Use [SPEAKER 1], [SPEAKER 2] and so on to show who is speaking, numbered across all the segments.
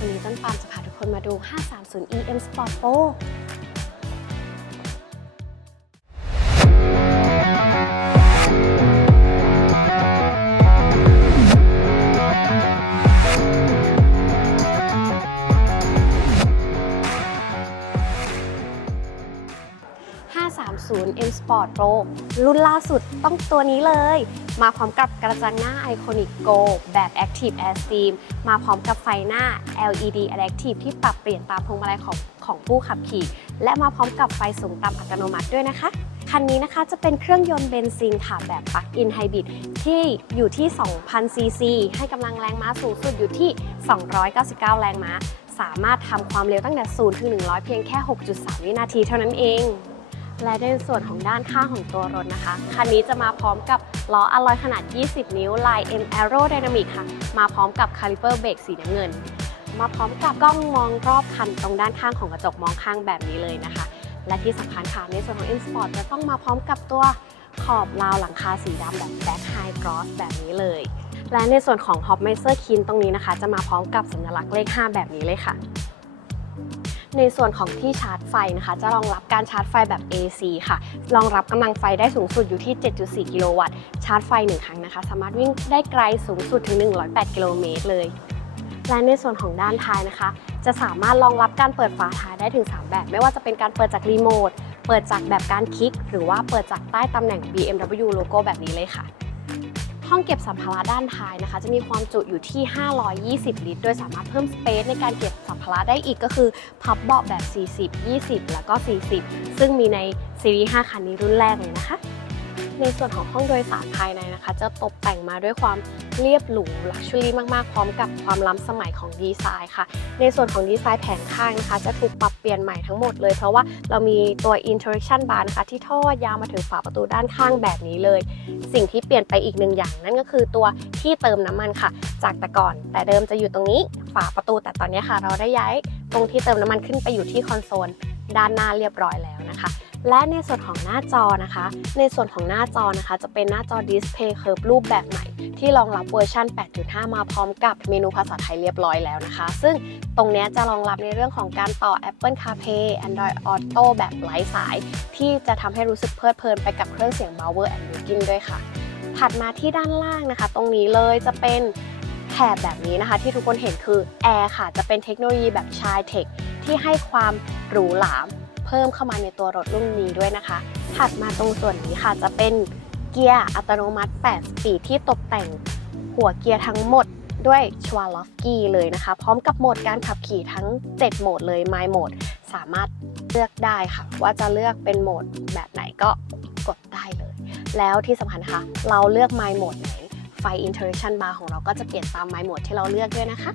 [SPEAKER 1] วันนี้ต้นปามจะพาทุกคนมาดู 530 EM Sport Pro 530 M Sport Pro รุ่นล่าสุดต้องตัวนี้เลย มาพร้อมกับกระจังหน้า Iconic Go แบบ Active Air Steam มาพร้อมกับไฟหน้า LED Adaptive ที่ปรับเปลี่ยนตามพวงมาลัยของของผู้ขับขี่ และมาพร้อมกับไฟสูงต่ำอัตโนมัติด้วยนะคะคันนี้นะคะจะเป็นเครื่องยนต์เบนซินค่ะแบบ Plug-in Hybrid ที่อยู่ที่ 2,000 ซีซี ให้กำลังแรงม้าสูงสุดอยู่ที่ 299 แรงม้า สามารถทำความเร็วตั้งแต่ 0 ถึง 100 เพียงแค่ 6.3 วินาทีเท่านั้นเอง และในส่วนของด้านข้างของตัวรถนะคะ คันนี้จะมาพร้อมกับล้ออะลอยขนาด 20 นิ้วลาย M Aerodynamic ค่ะ มาพร้อมกับคาลิเปอร์เบรกสีน้ำเงิน มาพร้อมกับกล้องมองรอบคันตรงด้านข้างของกระจกมองข้างแบบนี้เลยนะคะ และที่สำคัญค่ะในส่วนของ M Sport จะต้องมาพร้อมกับตัวขอบราวหลังคาสีดำแบบ Black High Gloss แบบนี้เลย และในส่วนของ Hop m a s e r Kin ตรงนี้นะคะ จะมาพร้อมกับสัญลักษณ์เลข 5 แบบนี้เลยค่ะ ในส่วนของที่ชาร์จไฟนะคะ จะรองรับการชาร์จไฟแบบ AC ค่ะ รองรับกำลังไฟได้สูงสุดอยู่ที่ 7.4 กิโลวัตต์ ชาร์จไฟ 1 ครั้งนะคะ สามารถวิ่งได้ไกลสูงสุดถึง 108 กิโลเมตรเลยและในส่วนของด้านท้ายนะคะ จะสามารถรองรับการเปิดฝาท้ายได้ถึง 3 แบบ ไม่ว่าจะเป็นการเปิดจากรีโมท เปิดจากแบบการคลิก หรือว่าเปิดจากใต้ตำแหน่ง BMW โลโก้แบบนี้เลยค่ะ ห้องเก็บสัมภาระด้านท้ายนะคะ จะมีความจุอยู่ที่ 520 ลิตร โดยสามารถเพิ่มสเปซในการเก็บ สัมภาระได้อีกก็คือพับเบาะแบบ 40 20 แล้วก็ 40 ซึ่งมีในซีรีส์ 5 คันนี้รุ่นแรกเลยนะคะ ในส่วนของห้องโดยสารภายในนะคะ จะตกแต่งมาด้วยความเรียบหรูลักชัวรี่มากๆ พร้อมกับความล้ำสมัยของดีไซน์ค่ะ ในส่วนของดีไซน์แผงข้างนะคะ จะถูกปรับเปลี่ยนใหม่ทั้งหมดเลย เพราะว่าเรามีตัว interaction bar นะคะ ที่ทอดยาวมาถึงฝาประตูด้านข้างแบบนี้เลย สิ่งที่เปลี่ยนไปอีกหนึ่งอย่าง นั่นก็คือตัวที่เติมน้ำมันค่ะ จากแต่ก่อน แต่เดิมจะอยู่ตรงนี้ฝาประตู แต่ตอนนี้ค่ะ เราได้ย้ายตรงที่เติมน้ำมันขึ้นไปอยู่ที่คอนโซลด้านหน้าเรียบร้อยแล้วนะคะ และในส่วนของหน้าจอนะคะ ในส่วนของหน้าจอนะคะ จะเป็นหน้าจอดิสเพย์เคิร์ฟรูปแบบใหม่ ที่รองรับเวอร์ชัน 8.5 มาพร้อมกับเมนูภาษาไทยเรียบร้อยแล้วนะคะ ซึ่งตรงนี้จะรองรับในเรื่องของการต่อ Apple CarPlay Android Auto แบบไร้สาย ที่จะทำให้รู้สึกเพลิดเพลินไปกับเครื่องเสียง Bauer and Wilkin ด้วยค่ะ ถัดมาที่ด้านล่างนะคะ ตรงนี้เลยจะเป็นแถบแบบนี้นะคะ ที่ทุกคนเห็นคือ Air ค่ะจะเป็นเทคโนโลยีแบบ c h i Tech ที่ให้ความหรูหรา เพิ่มเข้ามาในตัวรถรุ่นนี้ด้วยนะคะ ถัดมาตรงส่วนนี้ค่ะจะเป็นเกียร์อัตโนมัติ 8 สปีดที่ตกแต่งหัวเกียร์ทั้งหมดด้วยชวาลอฟกี้เลยนะคะ พร้อมกับโหมดการขับขี่ทั้ง 7 โหมดเลย My Mode สามารถเลือกได้ค่ะ ว่าจะเลือกเป็นโหมดแบบไหนก็กดได้เลย แล้วที่สำคัญค่ะ เราเลือก My Mode ไหน ไฟ Interaction Bar ของเราก็จะเปลี่ยนตาม My Mode ที่เราเลือกด้วยนะคะ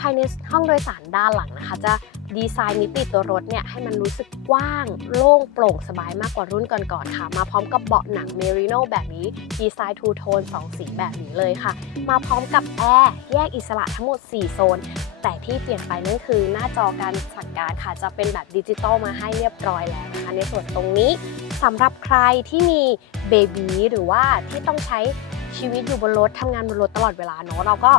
[SPEAKER 1] ภายในห้องโดยสารด้านหลังนะคะ จะ ดีไซน์มิติตัวรถเนี่ยให้มันรู้สึกกว้าง โล่งโปร่งสบายมากกว่ารุ่นก่อนๆค่ะ มาพร้อมกับเบาะหนังเมริโนแบบนี้ ดีไซน์ทูโทน2 สีแบบนี้เลยค่ะ มาพร้อมกับแอร์แยกอิสระทั้งหมด 4 โซน แต่ที่เปลี่ยนไปนั่นคือหน้าจอการสั่งการค่ะ จะเป็นแบบดิจิตอลมาให้เรียบร้อยแล้วนะคะ ในส่วนตรงนี้สำหรับใครที่มีเบบีหรือว่าที่ต้องใช้ชีวิตอยู่บนรถทำงานบนรถตลอดเวลาเนาะเราก็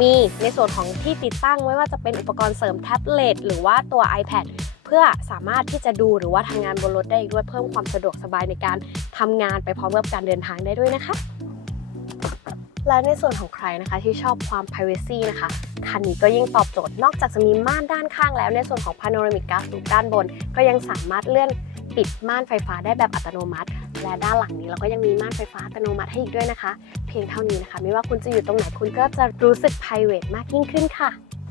[SPEAKER 1] มีในส่วนของที่ติดตั้งไม่ว่าจะเป็นอุปกรณ์เสริมแท็บเล็ตหรือว่าตัว iPad เพื่อสามารถที่จะดูหรือว่าทำงานบนรถได้อีกด้วยเพิ่มความสะดวกสบายในการทำงานไปพร้อมกับการเดินทางได้ด้วยนะคะและในส่วนของใครนะคะที่ชอบความ privacy นะคะ คันนี้ก็ยิ่งตอบโจทย์นอกจากจะมีม่านด้านข้างแล้ว ในส่วนของ panoramic glass ด้านบน ก็ยังสามารถเลื่อน ปิดม่านไฟฟ้าได้แบบอัตโนมัติ และด้านหลังนี้เราก็ยังมีม่านไฟฟ้าอัตโนมัติให้อีกด้วยนะคะ เพียงเท่านี้นะคะ ไม่ว่าคุณจะอยู่ตรงไหนคุณก็จะรู้สึก private มากยิ่งขึ้นค่ะ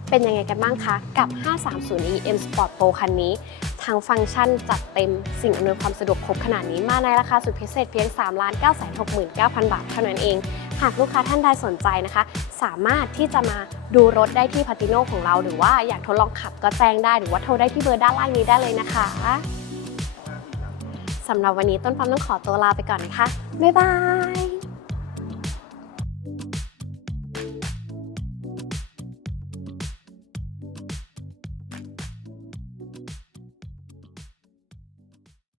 [SPEAKER 1] เป็นยังไงกันบ้างคะกับ 530 EM Sport Pro คันนี้ทั้งฟังก์ชันจัดเต็มสิ่งอำนวยความสะดวกครบขนาดนี้มาในราคาสุดพิเศษเพียง 3 9 6 9 0 0 0 บาทเท่านั้นเอง หากลูกค้าท่านใดสนใจนะคะ สามารถที่จะมาดูรถได้ที่พาติโนของเรา หรือว่าอยากทดลองขับก็แจ้งได้ หรือว่าโทรได้ที่เบอร์ด้านล่างนี้ได้เลยนะคะ สำหรับวันนี้ต้นฟ้อมต้องขอตัวลาไปก่อนนะคะ บ๊ายบาย